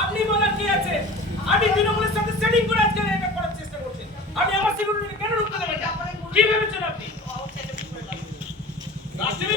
আপনি বলা কি আছে? আমি তৃণমূলের সাথে সেটিং করে আজকে এটা করার চেষ্টা করছি। আমি আমার সিকিউরিটি কেন রুখতে দেবেন কি ভেবেছেন আপনি? রাষ্ট্রীয়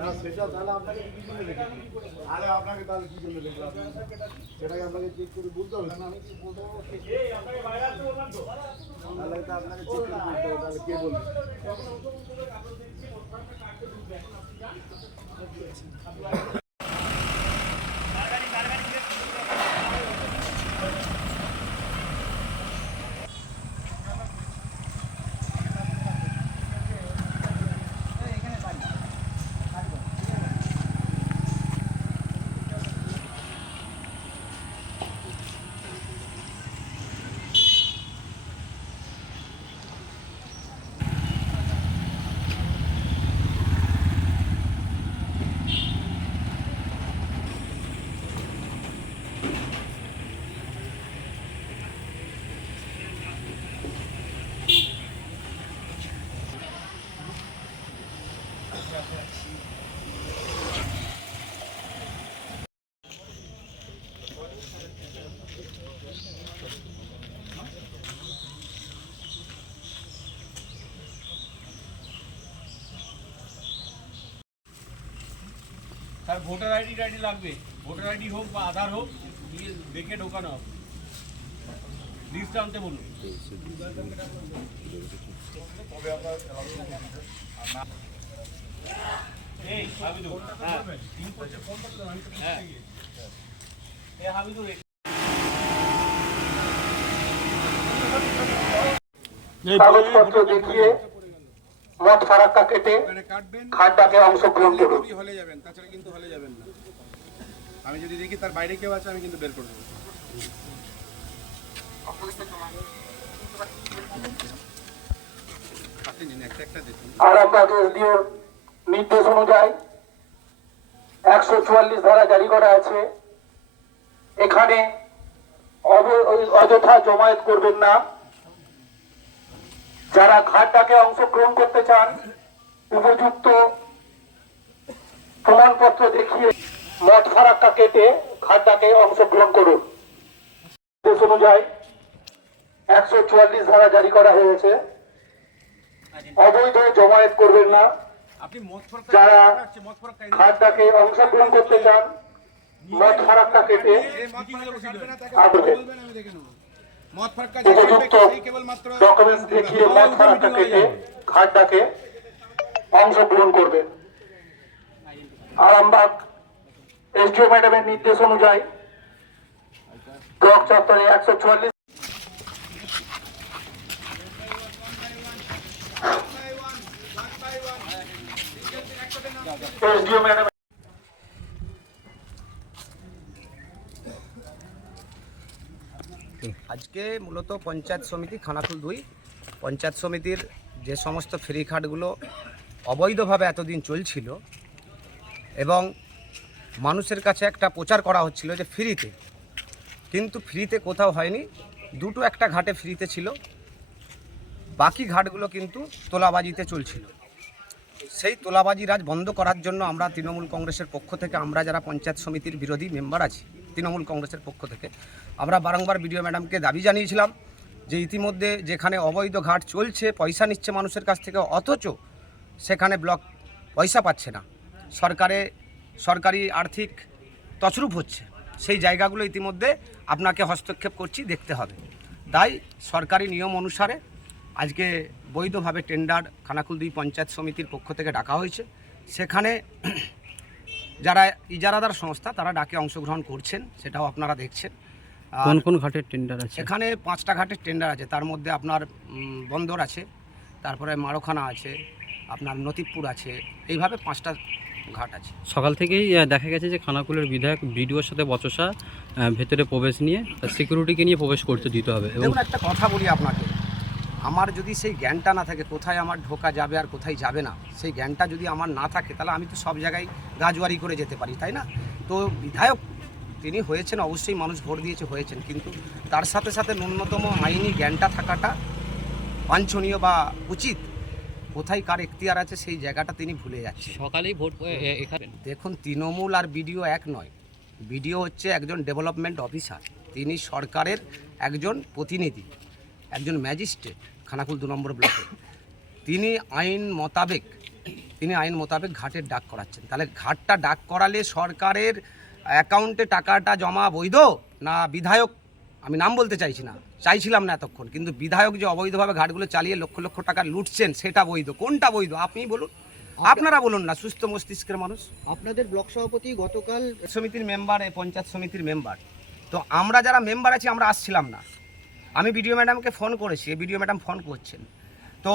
না, সেটা তাহলে আপনাকে কি জন্য রেখেছি আরে আপনাকে তাহলে কি জন্য রেখেছি সেটাকে আপনাকে চেক করে বলতে হবে। না আমি কি বলতে পারব তাহলে এটা আপনাকে চেক করে বলতে হবে, তাহলে কে বলবে? তার ভোটার আইডি টাইডি লাগবে। ভোটার আইডি হোক বা আধার হোক দিয়ে দেখে ঢোকানো হবে। লিস্ট আনতে বলুন। এই হ্যাঁ। হ্যাঁ। এ হামিদুর কাগজপত্র দেখিয়ে মদ ফারাক্কা কেটে খাড্ডাকে অংশগ্রহণ করুন। হলে যাবেন তাছাড়া কিন্তু হলে যাবেন না। আমি যদি দেখি তার বাইরে কেউ আছে আমি কিন্তু বের করে দেবো। এসডিওর নির্দেশ অনুযায়ী একশো চুয়াল্লিশ ধারা জারি করা আছে। এখানে অযথা জমায়েত করবেন না। যারা ঘাটটাকে অংশগ্রহণ করতে চান উপযুক্ত প্রমাণপত্র দেখিয়ে মঠ ফারাক্কা কেটে ঘাটটাকে অংশগ্রহণ করুন। নির্দেশ অনুযায়ী একশো চুয়াল্লিশ ধারা জারি করা হয়েছে। অবৈধ জমায়েত করবেন না। যারা ফরক অংশগ্রহণ করতে চান মদ ফারাক্কা কেটে মদ উপযুক্ত ডকুমেন্টস দেখিয়ে মদ কেটে ঘাটটাকে অংশগ্রহণ করবেন আরামবাগ এসডিও ম্যাডামের নির্দেশ অনুযায়ী ব্লক চত্বরে একশো চুয়াল্লিশ এসডিও ম্যাডাম আজকে মূলত পঞ্চায়েত সমিতি খানাকুল দুই। পঞ্চায়েত সমিতির যে সমস্ত ফ্রি কার্ডগুলো অবৈধভাবে এতদিন চলছিল এবং মানুষের কাছে একটা প্রচার করা হচ্ছিল যে ফ্রিতে। কিন্তু ফ্রিতে কোথাও হয়নি, দুটো একটা ঘাটে ফ্রিতে ছিল, বাকি ঘাটগুলো কিন্তু তোলাবাজিতে চলছিল। সেই তোলাবাজি রাজ বন্ধ করার জন্য আমরা তৃণমূল কংগ্রেসের পক্ষ থেকে আমরা যারা পঞ্চায়েত সমিতির বিরোধী মেম্বার আছি তৃণমূল কংগ্রেসের পক্ষ থেকে। আমরা বারংবার বিডিও ম্যাডামকে দাবি জানিয়েছিলাম যে ইতিমধ্যে যেখানে অবৈধ ঘাট চলছে, পয়সা নিচ্ছে মানুষের কাছ থেকে, অথচ সেখানে ব্লক পয়সা পাচ্ছে না। সরকারে, সরকারি আর্থিক তছরূপ হচ্ছে। সেই জায়গাগুলো ইতিমধ্যে আপনাকে হস্তক্ষেপ করছি, দেখতে হবে। তাই সরকারি নিয়ম অনুসারে আজকে বৈধভাবে টেন্ডার, খানাকুল দুই পঞ্চায়েত সমিতির পক্ষ থেকে ডাকা হয়েছে। সেখানে যারা ইজারাদার সংস্থা তারা ডাকে অংশগ্রহণ করছেন সেটাও আপনারা দেখছেন। কোন কোন ঘাটের টেন্ডার আছে? এখানে পাঁচটা ঘাটের টেন্ডার আছে। তার মধ্যে আপনার বন্দর আছে তারপরে মারোখানা আছে আপনার নতিবপুর আছে এইভাবে পাঁচটা ঘাট আছে। সকাল থেকেই দেখা গেছে যে খানাকুলের বিধায়ক বিডিওর সাথে বচসা ভেতরে প্রবেশ নিয়ে সিকিউরিটিকে নিয়ে প্রবেশ করতে দিতে হবে। এবং একটা কথা বলি আপনাকে। আমার যদি সেই জ্ঞানটা না থাকে কোথায় আমার ঢোকা যাবে আর কোথায় যাবে না? সেই জ্ঞানটা যদি আমার না থাকে তাহলে আমি তো সব জায়গায় গাজুয়ারি করে যেতে পারি তাই না? তো বিধায়ক তিনি হয়েছেন অবশ্যই মানুষ ভোট দিয়েছে হয়েছেন। কিন্তু তার সাথে সাথে ন্যূনতম আইনি জ্ঞানটা থাকাটা বাঞ্ছনীয় বা উচিত। কোথায় কার এখতিয়ার আছে সেই জায়গাটা তিনি ভুলে যাচ্ছেন। সকালেই ভোট এখানে দেখুন তৃণমূল আর বিডিও এক নয়। বিডিও হচ্ছে একজন ডেভেলপমেন্ট অফিসার। তিনি সরকারের একজন প্রতিনিধি একজন ম্যাজিস্ট্রেট। খানাকুল দু নম্বর ব্লকে। তিনি আইন মোতাবেক তিনি আইন মোতাবেক ঘাটের ডাক করাচ্ছেন। তাহলে ঘাটটা ডাক করালে সরকারের অ্যাকাউন্টে টাকাটা জমা বৈধ না বিধায়ক? আমি নাম বলতে চাইছি না চাইছিলাম না এতক্ষণ কিন্তু বিধায়ক যে অবৈধভাবে ঘাটগুলো চালিয়ে লক্ষ লক্ষ টাকা লুটছেন সেটা বৈধ। কোনটা বৈধ? আপনি বলুন। আপনারা বলুন না সুস্থ মস্তিষ্কের মানুষ। আপনাদের ব্লক সভাপতি গতকাল সমিতির মেম্বার পঞ্চায়েত সমিতির মেম্বার তো আমরা যারা মেম্বার আছি আমরা আসছিলাম না। আমি বিডিও ম্যাডামকে ফোন করেছি বিডিও ম্যাডাম ফোন করছেন। তো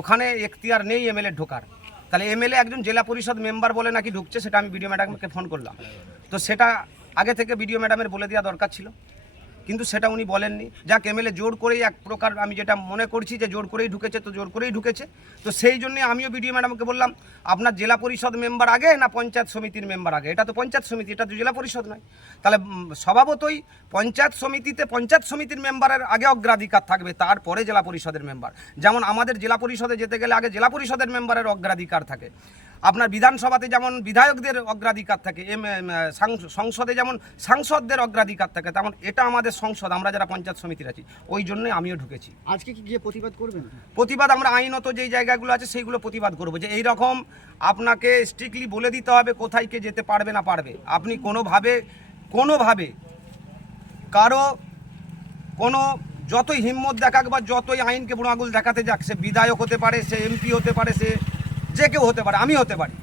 ওখানে এখতিয়ার নেই এমএলএ ঢোকার। তাহলে এমএলএ একজন জেলা পরিষদ মেম্বার বলে নাকি ঢুকছে, সেটা আমি বিডিও ম্যাডামকে ফোন করলাম। তো সেটা আগে থেকে বিডিও ম্যাডামের বলে দেওয়া দরকার ছিল। কিন্তু সেটা উনি বলেননি। যাক, এমএলএ জোর করেই এক প্রকার আমি যেটা মনে করছি যে জোর করেই ঢুকেছে, তো জোর করেই ঢুকেছে। তো সেই জন্য আমিও বিডিও ম্যাডামকে বললাম, আপনার জেলা পরিষদ মেম্বার আগে না পঞ্চায়েত সমিতির মেম্বার আগে? এটা তো পঞ্চায়েত সমিতি, এটা তো জেলা পরিষদ নয়। তাহলে স্বভাবতই পঞ্চায়েত সমিতিতে পঞ্চায়েত সমিতির মেম্বারের আগে অগ্রাধিকার থাকবে, তারপরে জেলা পরিষদের মেম্বার। যেমন আমাদের জেলা পরিষদে যেতে গেলে আগে জেলা পরিষদের মেম্বারের অগ্রাধিকার থাকে। আপনার বিধানসভাতে যেমন বিধায়কদের অগ্রাধিকার থাকে এম সংসদে যেমন সাংসদদের অগ্রাধিকার থাকে তেমন এটা আমাদের সংসদ আমরা যারা পঞ্চায়েত সমিতির আছি ওই জন্যই আমিও ঢুকেছি। আজকে কি গিয়ে প্রতিবাদ করবেন? প্রতিবাদ আমরা আইনত যেই জায়গাগুলো আছে সেইগুলো প্রতিবাদ করব যে এই রকম আপনাকে স্ট্রিক্টলি বলে দিতে হবে কোথায় কে যেতে পারবে না পারবে। আপনি কোনোভাবে কোনোভাবে কারও কোনো যতই হিম্মত দেখাক বা যতই আইনকে বুড়ো আঙুল দেখাতে যাক সে বিধায়ক হতে পারে সে এমপি হতে পারে সে যে কেউ হতে পারে আমি হতে পারি।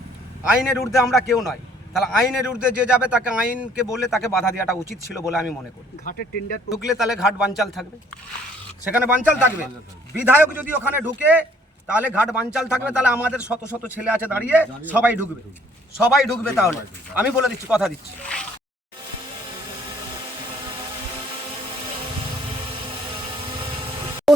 আইনের ঊর্ধ্বে আমরা কেউ নয়। তাহলে আইনের ঊর্ধ্বে যে যাবে তাকে আইনকে বলে তাকে বাধা দেওয়াটা উচিত ছিল বলে আমি মনে করি। ঘাটের টেন্ডার ঢুকলে তাহলে ঘাট বানচাল থাকবে। সেখানে বানচাল থাকবে। বিধায়ক যদি ওখানে ঢুকে তাহলে ঘাট বানচাল থাকবে তাহলে আমাদের শত শত ছেলে আছে দাঁড়িয়ে সবাই ঢুকবে। সবাই ঢুকবে তাহলে। আমি বলে দিচ্ছি কথা দিচ্ছি।